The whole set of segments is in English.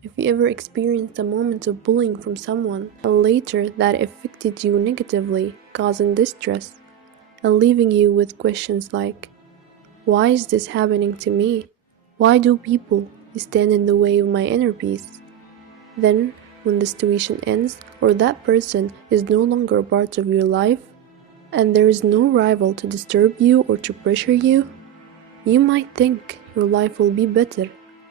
If you ever experienced a moment of bullying from someone, and later that affected you negatively, causing distress, and leaving you with questions like, why is this happening to me? Why do people stand in the way of my inner peace? Then, when the situation ends, or that person is no longer a part of your life, and there is no rival to disturb you or to pressure you, you might think your life will be better.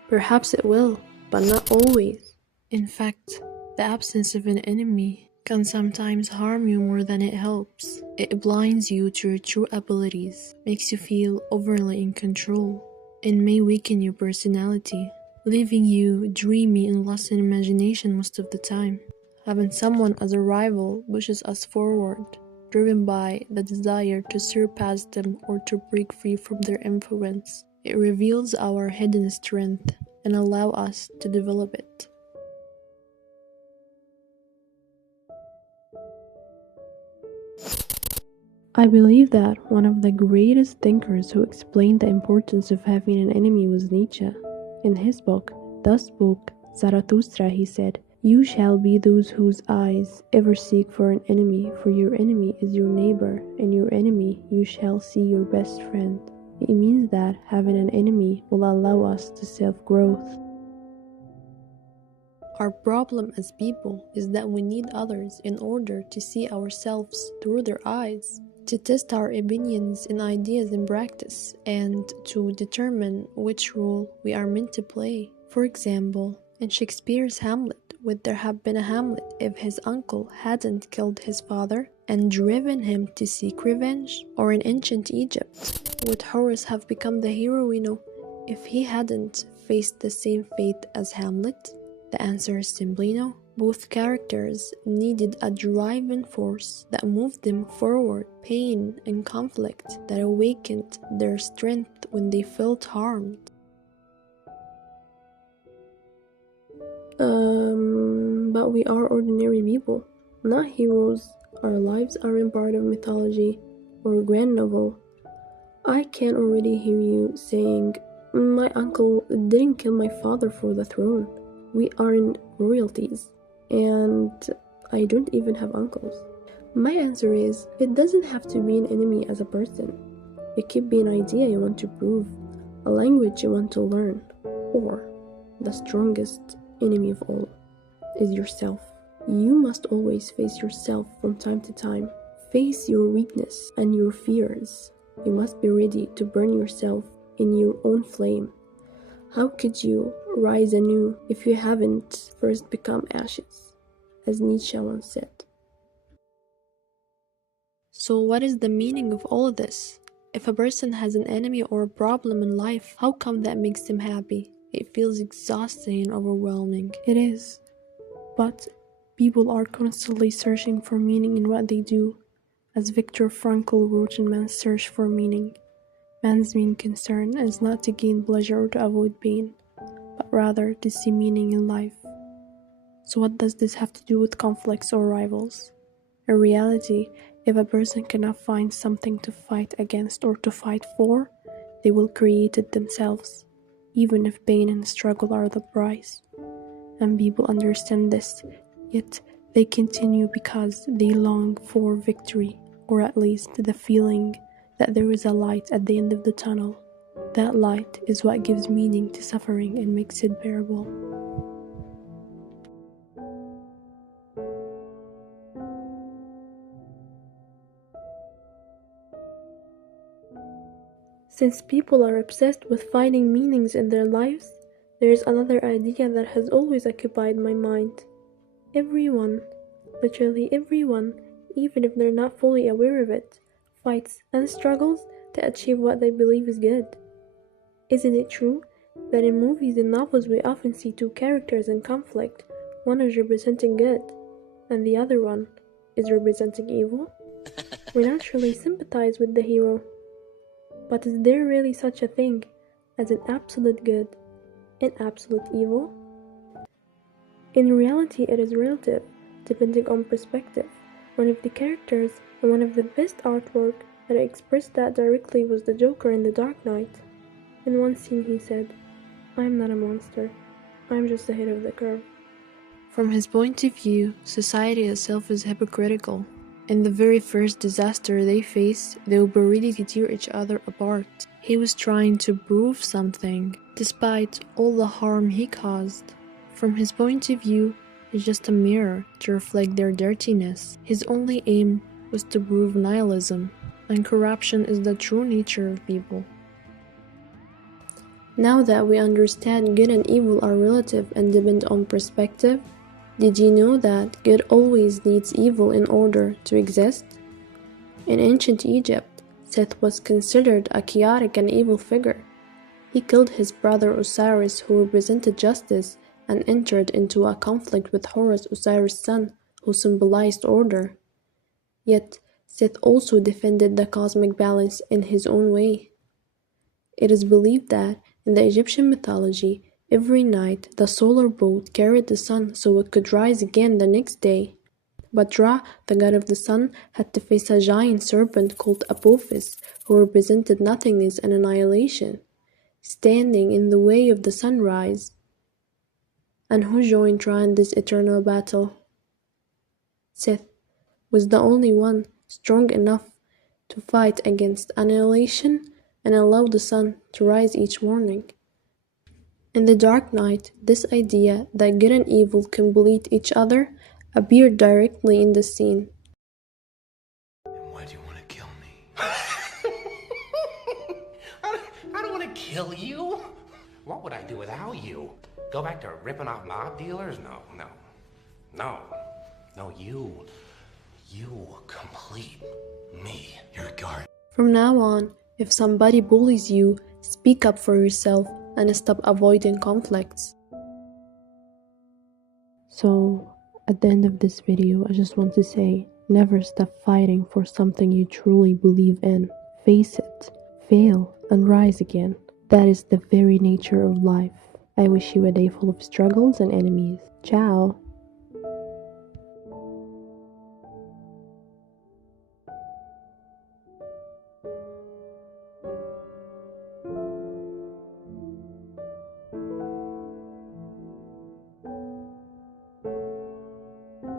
Perhaps it will, but not always. In fact, the absence of an enemy can sometimes harm you more than it helps. It blinds you to your true abilities, makes you feel overly in control, and may weaken your personality, leaving you dreamy and lost in imagination most of the time. Having someone as a rival pushes us forward, driven by the desire to surpass them or to break free from their influence. It reveals our hidden strength and allows us to develop it. I believe that one of the greatest thinkers who explained the importance of having an enemy was Nietzsche. In his book, Thus Spoke Zarathustra, he said, "You shall be those whose eyes ever seek for an enemy, for your enemy is your neighbor, and your enemy you shall see your best friend." It means that having an enemy will allow us to self-growth. Our problem as people is that we need others in order to see ourselves through their eyes, to test our opinions and ideas in practice, and to determine which role we are meant to play. For example, in Shakespeare's Hamlet, would there have been a Hamlet if his uncle hadn't killed his father and driven him to seek revenge? Or in ancient Egypt, would Horus have become the hero we know if he hadn't faced the same fate as Hamlet? The answer is simply no. Both characters needed a driving force that moved them forward, pain and conflict that awakened their strength when they felt harmed. But we are ordinary people, not heroes. Our lives aren't part of mythology or a grand novel. I can already hear you saying, "My uncle didn't kill my father for the throne." We aren't royalties, and I don't even have uncles. My answer is, it doesn't have to be an enemy as a person. It could be an idea you want to prove, a language you want to learn, or the strongest enemy of all is yourself. You must always face yourself from time to time. Face your weakness and your fears. You must be ready to burn yourself in your own flame. How could you rise anew if you haven't first become ashes, as Nietzsche once said? So what is the meaning of all of this? If a person has an enemy or a problem in life, how come that makes them happy? It feels exhausting and overwhelming. It is. But people are constantly searching for meaning in what they do. As Viktor Frankl wrote in Man's Search for Meaning, man's main concern is not to gain pleasure or to avoid pain, but rather to see meaning in life. So what does this have to do with conflicts or rivals? In reality, if a person cannot find something to fight against or to fight for, they will create it themselves, even if pain and struggle are the price. And people understand this, yet they continue because they long for victory, or at least the feeling that there is a light at the end of the tunnel. That light is what gives meaning to suffering and makes it bearable. Since people are obsessed with finding meanings in their lives, there is another idea that has always occupied my mind. Everyone, literally everyone, even if they're not fully aware of it, fights and struggles to achieve what they believe is good. Isn't it true that in movies and novels we often see two characters in conflict, one is representing good, and the other one is representing evil? We naturally sympathize with the hero. But is there really such a thing as an absolute good and absolute evil? In reality, it is relative, depending on perspective. One of the characters and one of the best artwork that expressed that directly was the Joker in The Dark Knight. In one scene he said, "I am not a monster. I'm just ahead of the curve. From his point of view, society itself is hypocritical. In the very first disaster they faced, they were ready to tear each other apart. He was trying to prove something, despite all the harm he caused. From his point of view, it's just a mirror to reflect their dirtiness. His only aim was to prove nihilism, and corruption is the true nature of people. Now that we understand good and evil are relative and depend on perspective, did you know that good always needs evil in order to exist? In ancient Egypt, Seth was considered a chaotic and evil figure. He killed his brother Osiris, who represented justice, and entered into a conflict with Horus, Osiris' son, who symbolized order. Yet, Seth also defended the cosmic balance in his own way. It is believed that, in the Egyptian mythology, every night the solar boat carried the sun so it could rise again the next day. But Ra, the god of the sun, had to face a giant serpent called Apophis, who represented nothingness and annihilation, standing in the way of the sunrise. And who joined Ra in this eternal battle? Seth was the only one strong enough to fight against annihilation and allow the sun to rise each morning. In the dark night, this idea that good and evil complete each other appeared directly in the scene. Why do you want to kill me? I don't want to kill you. What would I do without you? Go back to ripping off mob dealers? No. You complete me. You're a guard. From now on, if somebody bullies you, speak up for yourself and stop avoiding conflicts. So, at the end of this video, I just want to say, never stop fighting for something you truly believe in. Face it, fail, and rise again. That is the very nature of life. I wish you a day full of struggles and enemies. Ciao!